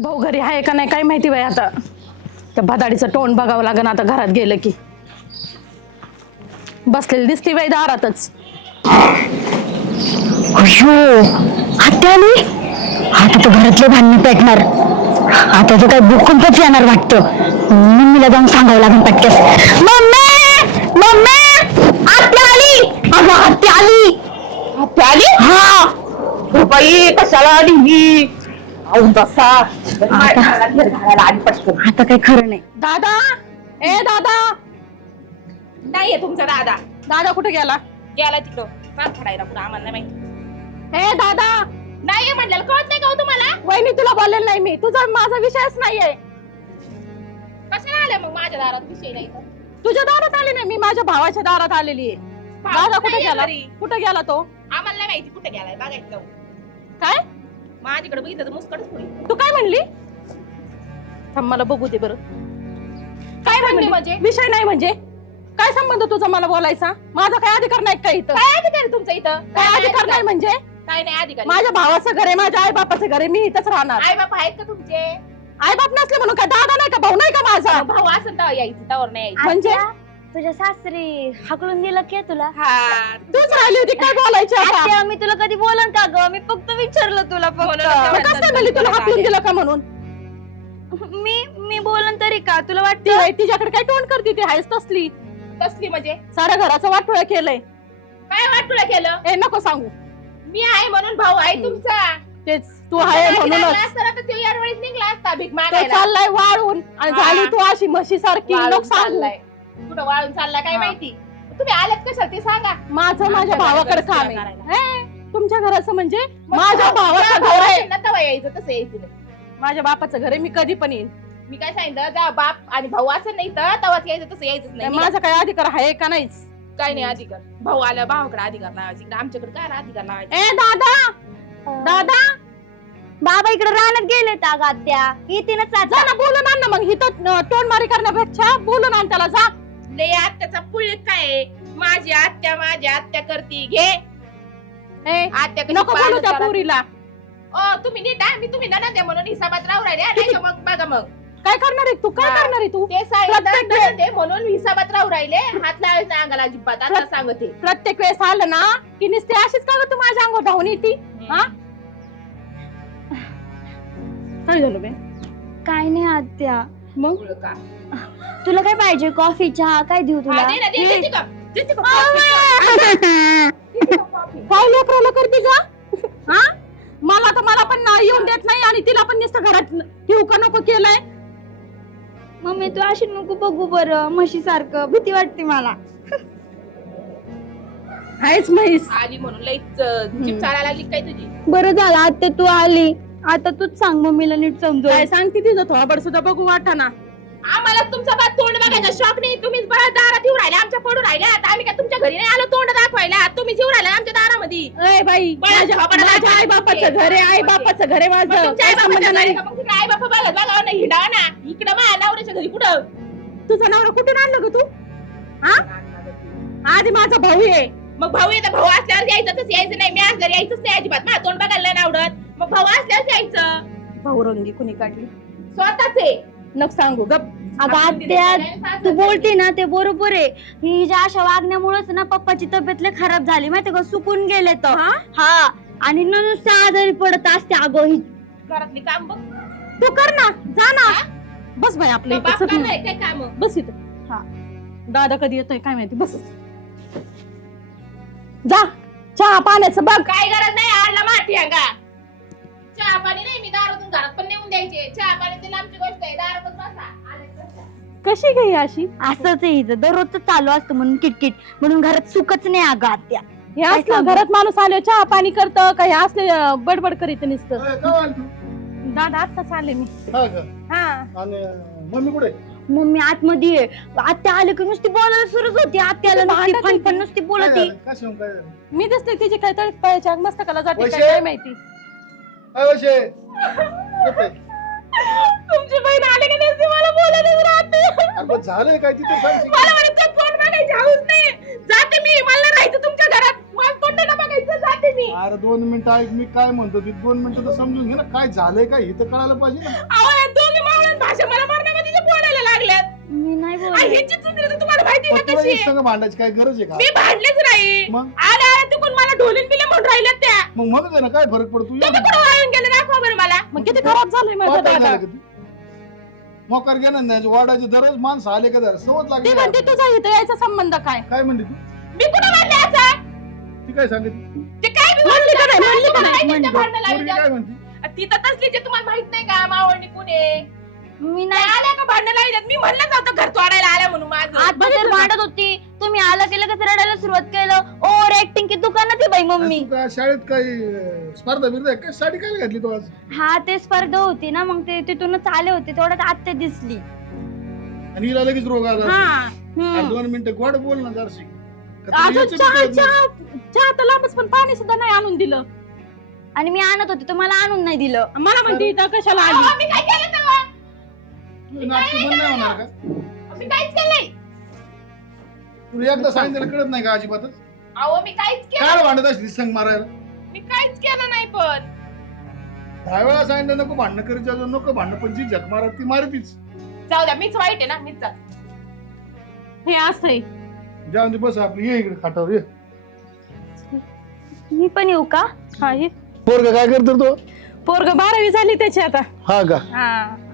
भाऊ घरी आहे का नाही काय माहिती बाई आता. त्या भदाडीचं तोंड बघावं लागेल आता घरात गेलं की. बसलेली दिसती बाई दारातच. अयो आत्या आली. आता तर घरातले भांडणं पेटणार. आता तर काय भूकंपच येणार वाटतं. मम्मीला जाऊन सांगावं लागेल पटकस. मम्मी मम्मी आत्या आली. अगं आत्या आली. आत्या आली? हा हो बाई कशाला आली ही? आऊन बसा. आता काही खरं नाही. दादा ए दादा. नाहीये तुमचा दादा. दादा कुठे गेला? गेला तिकडं पाच फडायला पुढे आम्हाला नाही माहिती. ए दादा. नाहीये म्हणल्याला कळत नाही का हो तुम्हाला? वहिनी तुला बोललेलं नाही मी. तुझा माझा विषयच नाहीये. कशाला आले मग माझ्या दारात विषय नाही तर? तुझ्या दारात आली नाही मी माझ्या भावाच्या दारात आलेली आहे. दादा कुठे नाहीये गेला? घरी. कुठे गेला तो? आम्हाला नाही माहिती कुठे गेलाय बघायचं जाऊ. काय माझ्याकडे बघितलं तर मुस्कडच पुढे. तू काय म्हणली? थांब मला बघू दे बरं. काय म्हणली म्हणजे? विषय नाही म्हणजे काय संबंध तुझा मला बोलायचा? माझा काय अधिकार नाही का इथं? काय अधिकार आहे तुमचा इथं? काय अधिकार नाही म्हणजे? काय नाही अधिकार. माझ्या भावाचं घर आहे, माझ्या आई बापाचं घर आहे, मी इथंच राहणार. आई बाप आहेत का तुमचे? आई बाप नसले म्हणून काय दादा नाही का भाऊ नाही का माझा? भाऊ असं तेव्हा यायचं त्यावर नाही यायचं. म्हणजे तुझ्या सासरी हाकलून दिलं की तुला? हा तूच राहिली होती काय बोलायची आता? आत्या, मी तुला कधी बोलन का ग? मी फक्त विचारलं तुला म्हणून फक्त. मग कसं काय म्हणली तुला हाकलून दिलं का म्हणून? मी बोलन तरी का तुला ती वाटतं? बाई तिच्याकडे काय तोंड करते ती आहेस तसली. कसली म्हणजे? साऱ्या घराचं वाटोळं केलंय. काय वाटूला केलं? ए नको सांगू. मी आहे म्हणून भाऊ आहे तुमचा. तेच तू आहे म्हणूनच तो यावेळेस निघला असता भीक तो मागायला. चाललाय वाळून आणि हा. झाली तू अशी म्हशी सारखी. वाळून नको सांगू. चाललाय. कुठं वाळून चाललाय काय हा. माहिती. तुम्ही आलेत कशा ते सांगा. माझं माझ्या आमच्या भावाकडे घरात काम सेवा आहे. करायला. हे, तुमच्या घराचं म्हणजे मग माझ्या भाऊ- भावाचं ज्या घर आहे. भावाचं ना तेव्हा यायचं तसं यायचं नाही. माझ्या बापाचं घर आहे, मी कधी पण येईन. मी काय सांगितलं जा बाप आणि भाऊ असं नाही तर तेव्हाच यायचं तसं यायचंच नाही. माझा काय अधिकार आहे का नाहीच? काय नाही अधिकार. भाऊ आला भावाकडे अधिकार लावायचा. इकडे आमच्याकडे काय अधिकार लावायचा. ए दादा दादा बाबा इकडे रानात गेले का आत्या? येतीनच जा आता. ना बोलून आण ना मग इथं तोंडमारी करण्यापेक्षा बोलून आण त्याला जा. लय आत्याचा पुळीत काय आहे? माझी आत्या करती घे. ए आत्या कशी नको बोलू पाळणं त्या करा. पोरीला. तुम्ही नीट आहे. मी तुम्ही ननद आहे म्हणून हिसाबात राहू राहिले नाही का? मग बघा मग काय करणार आहे तू? काय हा. करणार आहे तू? ते सांगितलं प्रत्येक ननद आहे म्हणून हिसाबात राहू राहिले. हात लावायचं नाही अंगाला अजिबात. आता सांगते. प्रत्येक वेळेस आलं ना की नुसते अशीच का ग तू माझ्या अंगावर धावून येते? हा काय झालं बे? काय नाही आत्या. मग का? तुला काय पाहिजे? कॉफी चहा काय देऊ तुला? हा, दे ना, दे, हे. देते का? देते का कॉफी? देते का कॉफी? काय लेकराला करते का? हा मला तर मला पण नाही येऊन देत नाही आणि तिला पण नुसतं घरात ठेवू का नको केलंय. मम्मी तू अशी नको बघू बरं म्हशी सारखं. भीती वाटते मला. आहेच म्हैस. आली म्हणून लई जीभ चालायला लागली काय तुझी? बरं झालं आत्या तू आली. आता तूच सांग मम्मीला नीट समजव. काय सांगते तिचं थोडं सुद्धा बघू वाटा ना. आम्हाला तुमचा बात तोंड बघायचा शौक नाही. तुम्हीच बरं दारात येऊ राहिले आमच्या पडून राहिल्या. आता आम्ही काय तुमच्या घरी नाही आलो तोंड दाखवायला. तुम्हीच येऊ राहिला आमच्या दारामध्ये. ए बाई माझ्या आई बापाचं घर आहे. आई बापाचं घर आहे मग माझं. तुमच्या काय आई संबंध बापाच्या नाही. घरी का? मग तिकडे आई बापा बघत बघावं ना हिंडावा ना. इकडं माझ्या नवऱ्याच्या घरी कुठं? तुझा नवरा कुठून आणलं ग तू? हा आधी माझा भाऊ आहे. मग भाऊ येतं. भाऊ असल्यावर यायचं यायचं नाही. मी असल्यावर यायचंच नाही अजिबात. माझं तोंड बघायला नाही आवडत. मग भाऊ असल्यावर यायचं. भाऊ रंगी कुणी काढली? स्वतःच आहे. नको सांगू गप. अगं आत्या तू बोलते ना ते बरोबर आहे. ही ज्या अशा वागण्यामुळेच ना पप्पाची तब्येत लय खराब झाली माहिती का? सुकून गेले तर. हा आणि नुसतं आजारी पडत असते अगं ही. घरातली काम बघ. तू कर ना जा ना. बस बाई आपल्या बाप इथं सगळं. करणार काय काम? बस इथं. हा. दादा कधी येतोय काय माहिती. बस जा चहा पाण्याचं बघ. काय गरज नाही. आडला माठी अंगा. चहा पाणी नाही. मी दारातून घरात पण नेऊन द्यायचे. चहा पाणी ते लांबची गोष्ट आहे. दारातच बसा. आलेच बसा. कशी गई अशी? असंच आहे हिचं दररोजच चालू असतं म्हणून किटकिट म्हणून घरात सुखच नाही अगं आत्या. हे काय असलं सांगू? घरात माणूस आले चहा पाणी करतं का? हे असले बडबड करीत नुसतं. दादा आत्ताच आले मी. हा आणि मम्मी कुठे? मम्मी आतमध्ये आहे. आत्या आले की नुसती बोलायला सुरूच होती. आत्याला नुसती भांडत होती. फणफण नुसती बोलती. काय मी दिसते तिची काय तळपायाच्या मस्तकाला जाते काय वैशे? काय माहिती. वैशे तुमची बहीण आली की नसती मला बोलायलाच राहते. अरे पण झालंय काय तिथे सांग. मला म्हणे तू फोन बघायची हाऊस नाही. जाते मी. मला नाही राहायचं तुमच्या घरात. मला तोंड ना बघायचं. जाते मी अरे 2 मिनिटं ऐक, मी काय म्हणतो ती 2 मिनिटं तर समजून घे ना, काय झालंय काय हे तर कळायला पाहिजे ना. अहो या दोघी मावळ्यात भाषा मला मारण्यामध्ये जे बोलायला लागल्यात मी नाही आणि बोलले. ह्याची चुंदरी तर तुम्हाला माहिती पण आहे तुला कशी एक संग भांडायची काय गरज आहे का? मी भांडलेच नाही मग? आल्या तिकडून मला ढोलीन बिले म्हणून राहिल्यात त्या मग म्हणत आहे ना, काय फरक पडतो? तुम्ही कुठं वाळून गेले दाखवा बरं मला मग किती खराब झालंय माझं काय दादा. झालं का तू? मोकार घेणार नाही वाडाचे दररोज माणसं आले का जरा सवत ती लागली म्हणते तुझा इथं यायचा संबंध काय? काय म्हणते तू? मी कुठं म्हणले असं ती काय सांगते? ते काय बी म्हणली का नाही? म्हणली का नाही? म्हणली भांडण पोरगी लागली काय म्हणते? ती तर तसली जे तुम्हाला माहित नाही का मावळणी कुणे मी नाही नाही आल्या का भांडण लागल्यात मी म्हणलंच होतं घर तोडायला आल्या म्हणून माझं आता तर भांडत होती, तुम्ही आला केलं का रडायला सुरुवात केलं. ओव्हर ऍक्टिंग की दुकानात आहे बाई मम्मी. तू काय शाळेत काही स्पर्धा बिर्धा आहे? काय साडी काय घातली तू आज? हा ते स्पर्धा होती ना, मग ते तिथूनच आले होते, तेवढ्यात आत्या दिसली. आणि हिला लगेच रोग आला. हा अरे 2 मिनिटं गोड बोल ना जरशी. का तुला अजून यायचं चहा बी कळत नाही? चहा चहा तर लांबच पण पाणी सुद्धा नाही आणून दिलं. आणि मी आणत होते, तुम्हाला आणून नाही दिलं. मला म्हणते इथं कशाला आली. अहो, मी काय केलं तेव्हा तुझं नाटकं बंद नाही होणार का? मी काहीच केलं नाही तुला एकदा सांगितलं कळत नाही का अजिबातच? अहो मी काहीच केलं काय भांडत असली संग मारायला? मी काहीच केलं नाही पण 10 वेळा सांगितलं नको भांडणं करीत जाऊ, नको भांडणं, पण जी झक मारत ती मारतीच. जाऊ द्या मीच वाईट आहे ना मीच जात हे असंय. जाऊन दे, बस आपली ये इकडे खाटावर ये. मी पण येऊ का? हा हे पोरगं काय करतो तो? पोरग 12वी झाली त्याची आता. हा का? हा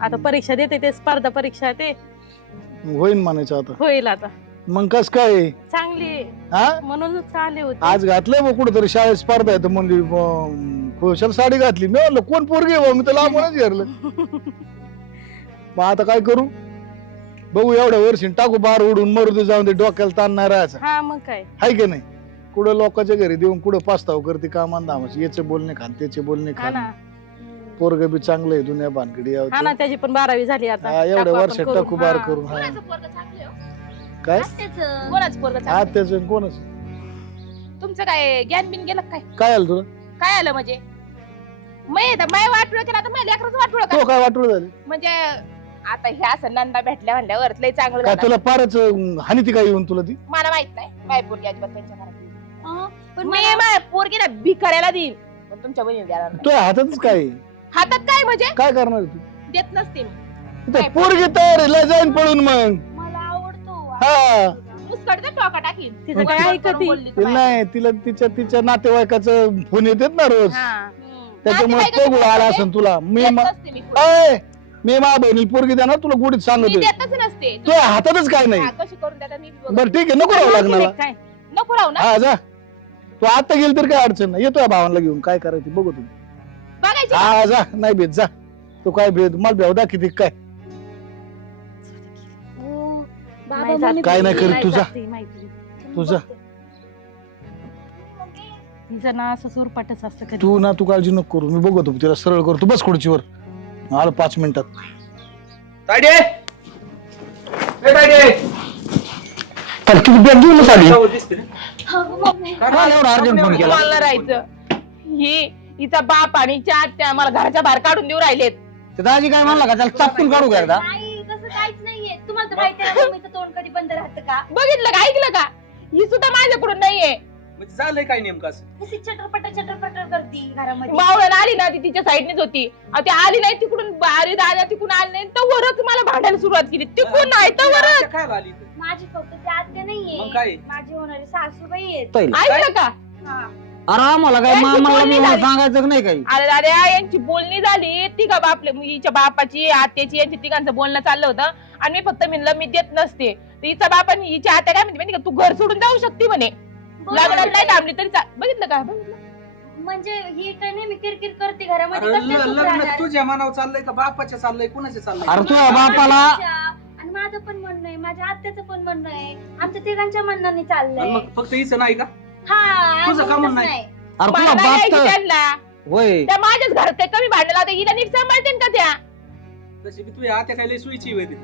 आता परीक्षा देते ते स्पर्धा परीक्षा ते होईन म्हणायचं आता. होईल आता. मग कस काय? चांगली आहे. हा म्हणूनच आले होते. आज घातलंय मग कुठेतरी शाळेत स्पर्धा आहे तर म्हणली खुशाल साडी घातली. मी म्हणलं कोण पोरगी आहे? मी तर लांबूनच घेरलं. मग आता काय करू? बघू एवढ्या वर्षी टाकू बार उडून मरू दे, जाऊन दे, डोक्याला ताण नाही राहायचा. हा मग काय. हाय की नाही? कुठं लोकांच्या घरी देऊन कुठं पास्ताव करते कामान धामाची, याचे बोलणे खान त्याचे बोलणे हा खान. ना. पोरग बी चांगलं आहे, दुनिया भानगडी हा ना त्याची पण 12वी झाली आता. हा, एवढ्या टाकू आपण वर्षात करून. टाकू बार हा. करून. हा कोणाचं पोरगं चांगलं आहे हो? काय? कोणाचं पोरगं हा चांगलं त्याच कोणच तुमचं काय ज्ञान बिन गेलं काय काय आलं तुला? काय आलं म्हणजे माय वाटलं केलं आता माझ्या लेकराचं वाटलं तो का काय वाटलं झालं? म्हणजे आता ह्या असं नंदा भेटल्या म्हणल्यावर लय चांगलं काय झालं. तुला फारच हानी ती काय येऊन तुला ती? मला माहित नाही काय पोरगी अजिबात त्यांच्या घरात पण मी माझ्या पोरगीला भिकाऱ्याला देईन पण तुमच्या बहिणीला देणार नाही. तुझ्या हातातच काय आहे? हातात काय म्हणजे काय करणार तू? देत नसते मी इथं पोरगी तयार आहे, लय जाईन पळून मग. मला आवडतो. हा मुस्कडचा टोका टाकीन तिचं काय ऐकती. तिला नाही, तिला तिच्या नातेवाईकाचा फोन येतात ना रोज, हा. त्याच्यामुळे नातेवाईकाचं तो गुळ आला असेल तुला. देत नसते मी पोरगी. अय, मी माझ्या बहिणीला पोरगी देणार, तुला गुढीत मी सांगतोय. देतच नसते तुझ्या हातातच काय नाही. हा, कशी करून देतात मी बी बघत. बरं ठीक आहे, नको राहू लागणार. काय नको राहू ना हा जा, तू आता गेली तर काय अडचण नाही. येतोय भावाला घेऊन, काय करायचं बघू तुम्ही. बघायची हा जा, नाही भेट जा. तू काय भेट मला भेव दा किती काय बाबा म्हणे काय नाही करत तुझा. जाते माहिती. तुझा तिचं ना असं सुरपाटच असतं कधी. तू ना तू काळजी नको करू, मी बघतो तिला सरळ करतो. बस खुर्चीवर, आलं 5 मिनिटात. तायडे ए तायडे तर किती बॅग घेऊनच आली? जाऊ दिसते रे. काय एवढा अर्जंट फोन केला? मला राहायचं ही हिचा बाप आणि हिच्या आत्या मला घराच्या बाहेर काढून देऊ राहिलेत. ते दाजी काय म्हणला का त्याला चापकून काढू का एकदा? नाही तसं काहीच नाहीये. तुम्हाला तर माहिती आहे मम्मीचं तोंड कधी बंद राहतं का? बघितलं का ऐकलं का ही सुद्धा माझ्याकडून नाहीये. म्हणजे झालंय काय नेमकं असं? कशी चटरपटर करती घरामध्ये. मावळ्याला आली ना ती तिच्या साईडनेच होती. ती आली नाही तिकडून आली दादा तिकडून आली नाही तर वरच मला भांडायला सुरुवात केली. तिकडून नाही तर वरच. आत्या काय आली इथं? माझी फक्त ती आत्या नाहीये, मग काय? माझी होणारी सासूबाई आहेत. ऐकलं का हा. अरे आम्हाला काय यांची मामाला बोलणी बिमाला झाली. सांगायचं नाही काही. अरे दादा यांची बोलणी झाली तिघा बापले हिच्या बापाची आत्याची यांची तिघांचं बोलणं चाललं होतं आणि मी फक्त म्हणलं मी देत नसते. तर हिचा बाप आणि हिची आत्या काय म्हणते माहिती का तू घर सोडून जाऊ शकते म्हणे. लग्नात नाही थांबली तरी बघितलं का म्हणजे ही काय नेहमी किरकिर करते घरामध्ये. अरे कसं सुख लग्न राहणार? तुझ्या मनावर चाललंय का बापाच्या चाललंय कुणाच्या चाललंय? अरे तुझ्या बापाला आणि माझं पण म्हणणं आहे, माझ्या आत्याचं पण म्हणणं आहे, आमच्या तिघांच्या म्हणण्याने आणि चाललंय. मग फक्त हिचं नाही का? हा तुझं का म्हणणं नाही. अरे मला तुझा नाही बाप यायची तर त्यांना. होय त्या माझ्याच घरात ते कमी भांडला होता हिला नीट सांभाळते का त्या तशी बी तुझ्या आत्या काय लय सुईची होती.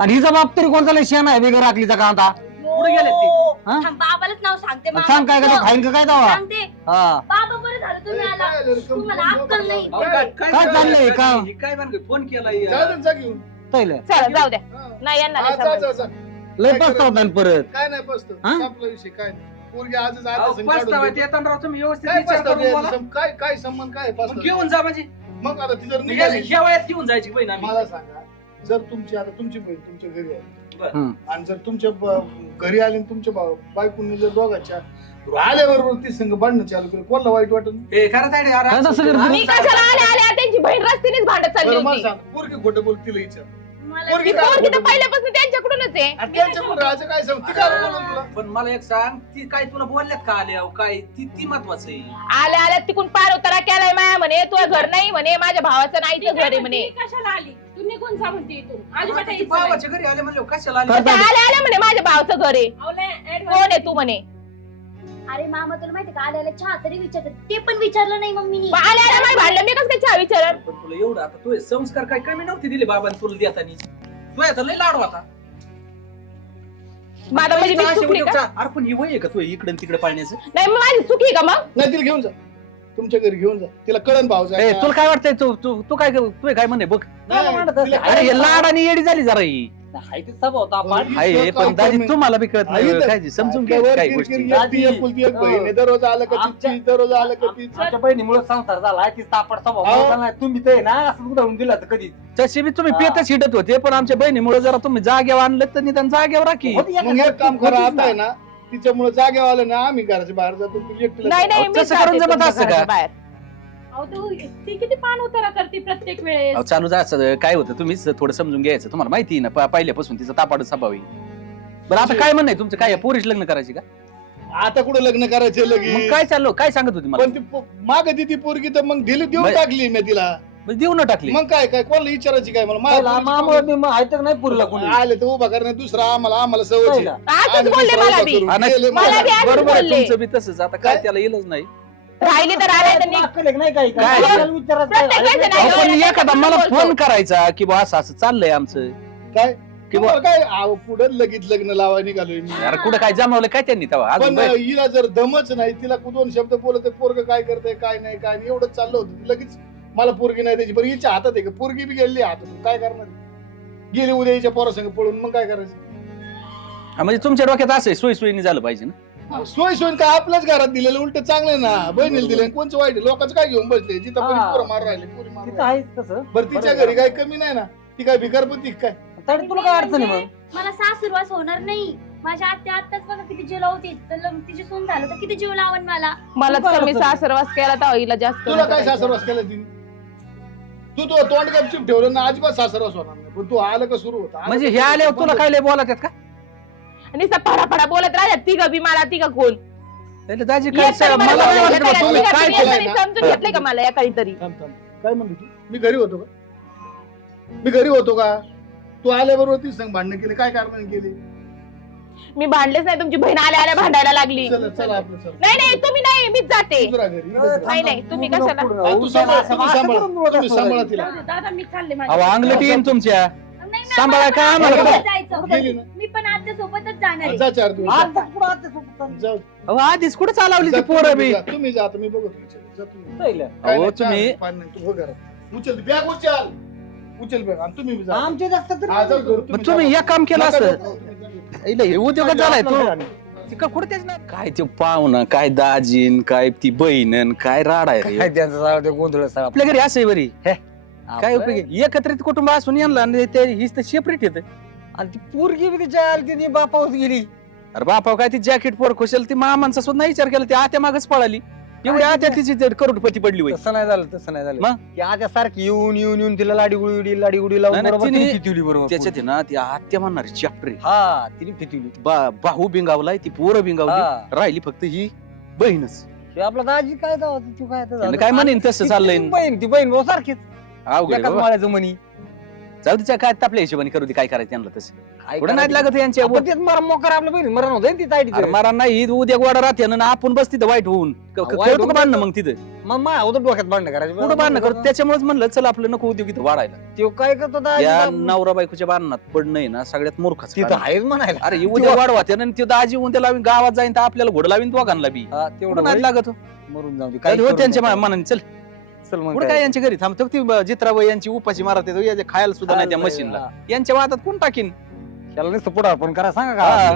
आणि हिचा बाप तरी कोणता लय शेण आहे बेगर राखलीचा कांदा कुठे गेले ते? हा? थांब, बाबालाच नाव सांगते. सांग काय का खाईन का काय दावा सांगते. हा बाबा बरं झालं तुम्ही आला. तुम्हाला अक्कल नाही. अहो, काय चाललंय का? हे काय म्हणते फोन केलाय जा दे, जा घेऊन. तैले चला जाऊ द्या हा. नाही यांना हा, नाही जा, जा, सांभाळायचं. जा. लय पस्तावत नाही परत काय नाही बसतो, हा? संपला विषय, काय नाही. पोरगी आजच अहो, आजच काढून पस्तावा देतो. येताना राव तुम्ही व्यवस्थित काय विचार पस्तावा करून बोला. द्यायचं? काय संबंध काय मग पस्तावा? घेऊन जा म्हणजे मग आता ती जर ह्या निघाली ह्या वयात घेऊन जायची बहीण आम्ही. मला सांगा जर तुमची आता तुमची बहीण तुमच्या घरी आहे बरं. आणि जर तुमच्या घरी आले आणि तुमच्या बायकोनी जर दोघांच्या आल्याबरोबर ती संघ भांडणं चालू केलं कोणाला वाईट वाटत ए, खरं तायडे, अरे, काय तसं करते? मी कशाला आले त्यांची बहीण रस्त्यानेच भांडत चालली बरं मला होती सांग पोरगी खोटं बोल तिला विचार मला पोरगी ती काय पोरगी तर खोटं बोलते? पहिल्यापासून त्यांच्याकडूनच आहे आणि त्यांच्याकडून राहायचं काय सांग ती काय बोलून तुला पण मला एक सांग ती काय तुला बोलल्यात का आल्या काय ती महत्वाचं आहे. आल्या आल्या तिकून पार उतारा केलाय माया म्हणे तुझं घर नाही म्हणे माझ्या भावाचं नाहीचं घर आहे म्हणे कशाला आली तू निघून जा म्हणते इथून अजिबात ती यायचं नाही. भावाच्या घरी आले म्हणलं कशाला काय आले? ते आल्या आल्या म्हणे माझ्या भावाचं घर आहे अहो, लय advance कोण आहे तू म्हणे अरे मामा तुला माहिती का आल्याला चहा तरी विचारत ते पण विचारलं नाही मम्मीनी. मग आल्या आल्या मला भांडलं मी कसं काय चहा विचारलं पण तुला एवढं आता तुझे संस्कार काय कमी नव्हते दिले बाबांनी तुला देतानी तू आता लय लाड होता. माझा म्हणजे मी असे चुकली उद्योग का अरे पण ही वय आहे का तू इकडे तिकडे पाळण्याचं. नाही मग माझी चुकी आहे का मग नाही तिला घेऊन जा तुमच्या घरी घेऊन जा तिला कळण भाव ए, तुला काय वाटतंय तू काय म्हणे बघ अरे हे लाड आणि येडी झाली जरा ही हाय ते सब होता आपण. आहे पण दाजी तुम्हाला बी कळत नाही आई तर- काय समजून घ्या काय गोष्टी दररोज आलं का आमच्या- तिची दररोज आलं का तीच आमच्या बहिणीमुळे संसार झाला की तापड स्वभाव अहो. बोलता नाही. तुम्ही ते ना असं उदाहरण दिलं तर कधी तशी बी तुम्ही पेतच हिडत होते पण आमच्या बहिणीमुळे जरा तुम्ही जागेवर आणलं तर निदान जागेवर राखी मग एक काम करा आता आहे ना तिच्यामुळे जागे आलं ना आम्ही घराच्या बाहेर जातो तू एकटीला नाही नाही अहो, मी तसं करून जाते जमत तुमच्या असतं का? घराच्या बाहेर अहो तू ती किती पान उतारा करते प्रत्येक वेळेस अहो, चालू जायचं काय होतं तुम्हीच थोडं समजून घ्यायचं तुम्हाला माहिती आहे ना पहिल्यापासून तिचा तापाड स्वभाव आहे. बरं आता काय म्हणणं आहे तुमचं काय पोरीश लग्न करायची का आता कुठे लग्न करायचे मग लगेच काय चाललो काय सांगत होती मला पण ती माग ती पोरगी तर मग दिली देऊन बाई- टाकली मी तिला म्हणजे देऊ न टाकली मग काय काय कोणाला विचारायची काय मला पहिला माझ्या मामावर मी आहे तर नाही पुरला कोणी आले तर उभा करणे दुसरा आम्हाला सवय पहिला. असंच बोलले मला बी हा, नाही. मला बी असंच बरोबर आहे बोलले. तुमचं बी तसंच आता काय काय? त्याला येलच नाही राहिली तर आले तर निघ. अक्कल एक नाही काही काय? आपल्याला विचारायचं काय? प्रत्येक वेळेस अहो, नाही. पण एखादा मला बोलतो. फोन करायचा की बा असं असं चाललंय आमचं काय किंवा काय पुढे लगेच लग्न लावाय निघालोय मी यार कुठं काय जमावलं काय त्यांनी तेव्हा अजून पण बघ. हिला जर दमच नाही तिला दोन शब्द बोलत पोरग काय करते काय नाही काय नाही एवढंच चाललं होतं लगेच मला पोरगी नाही त्याची बरं हिच्या हातात आहे का पोरगी बी गेली हातात काय करणार गेली उद्या हिच्या पोरासंग पळून मग काय करायचं हा, म्हणजे तुमच्या डोक्यात असं सोयीने झालं पाहिजे ना सोय सोय काय आपल्याच घरात दिलेलं उलट चांगलं ना बहिणीला दिले कोणचं वाईट आहे? लोकांचं काय घेऊन बसले जिथं पोरी हा. पोरं मार राहिले पोरी मार तिथं राहिले. आहेच तसं बरं तिच्या घरी काय कमी नाही ना ती काय भिकारपती काय तरी तुला काय अडचण आहे मग मला सासूरवास होणार नाही. माझ्या आत्या आत्ताच बघा किती जीव लावते तर तिची सून झालं तर किती जीव लावण मला. मलाच कमी सासरवास केला तर हिला जास्त तुला काय करायचं. सासरवास केला तिने तू तो तोंड गपचूप ठेवलं ना अजिबात सासरवास होणार नाही पण तू आलं का सुरू होता म्हणजे हे आल्यावर तुला काय लय बोलत आहेत का आणि फडाफडा बोलत राहतात तिघ बी मला तिघ कोण त्याला दाजी एक काय तरी मला मला काय समजून वाटतं बा, घेतलंय, तुम्ही तिघं काय तरी केलं एक तरी समजून घेतलंय का मला एका तरी थांब थांब काय म्हणली तू मी घरी होतो का मी घरी होतो का तू आल्याबरोबर ती संग भांडणं केली काय कारण केली मी भांडलेच नाही तुमची बहीण आल्या आल्या भांडायला लागली चला चला आपलं चल नाही नाही तुम्ही नाही मीच जाते दुसरा घरी नाही नाही तुम्ही कशाला हा, तू सांभाळ तुम्ही सांभाळा तिला जाऊ दे, दादा मी चालले अहो माझ्या अंगलटी येईन तुमच्या नाही ना, सांभाळा मला का आम्हाला आत्यासोबत का? जायचं. गेली ना मी पण आत्या सोबतच जाणार आहे. जा 4 दिवस जाऊ अहो आधीच कुठं चालवली ती पोरं बी तुम्ही जा तुम्ही बघू जा तुम्ही काय अहो नाही, तुम्ही चहा, पाणी नाही, तू हो घरात उचल बॅग उचल बॅग आणि तुम्ही बी जा आमचे जास्त हा, जाऊ घरी, मग तुम्ही जा. एक काम केलं नका असतं जाऊ, तुम्ही जा. इला हे उद्योगच झालाय तो आपल्याला तिकडं कुठे तेच नाही काय ते पाहुणं काय दाजीन काय ती बहीण काय राडा आहे रे काय त्यांचं सगळं ते गोंधळ सगळा. आपल्या घरी असं आहे बरी काय आपलं- उपयोग आहे? एकत्रित कुटुंब असून यांना आणि ते हीच तर सेपरेट येत आणि ती पोरगी बी तिच्या आली तिने बापावर गेली. अरे बापा काय ती जॅकेट पोर खुशाल ती मामांचा सुद्धा विचार केला ती आत्या मागच पळाली एवढी आत्या तिची करोडपती पडली होती तसं नाही झालं तसं नाही झालं मग? ती आत्या सारखी येऊन तिला लाडी गुडी लावून नाही, नाही, बरोबर तिने- तिने फितवली बरोबर त्याच्यात आहे ना ती आत्या म्हणणारी चॅप्टर हा तिने फितवली बाहू बिंगावलाय ती पोरं बिंगावली हा. राहिली फक्त ही बहीणच हे आपला दाजी काय दावा तू काय आता त्यानं झालं? काय म्हणेन तसं ती चाललंय ती बहीण भाऊ सारखीच अवघड आहे एकाच बाबा. माळ्याचं म्हणी जाऊ तिच्या काय आपल्या हिशोबाने करू दे काय करायचं त्यांना तसं काय थोडं नाही करायचं? लागत यांच्या आपण तेच मरण मोकार आपल्या बहीण मरण होतं ती ताईडीचं. अरे मारा नाही उद्या गोडा राहते ना आपण बस तिथं वाईट होऊन वाईट कळतो होऊन का भांडणं मग तिथं मग माझ्या अगोदर डोक्यात भांडणं करायची कुठं भांडणं करतो त्याच्यामुळेच म्हणलं चल आपलं नको उद्योग इथं वाढायला तो काय करतो दाजी या बाप? नवरा बायकोच्या भांडणात पडणं आहे ना सगळ्यात मूर्खच तिथं आहेच म्हणायला अरे हे उद्या वाढवा त्यानं ते दाजी उद्या लावीन गावात जाईन तर आपल्याला घोडं लावीन दोघांना बी हा, तेवढं कुठं नाही होईल. लागत हो. मरून जाऊ दे काय करू त्यांच्या नका. मनाने चल चल मग कुठं काय यांच्या घरी थांबतो ती जित्राबाई यांची उपाशी मारत येतो खायला सुद्धा नाही त्या चाललंय, मशीनला हा. यांच्या वादात कोण टाकीन त्याला नुसतं पुढं पण करा सांगा का हा.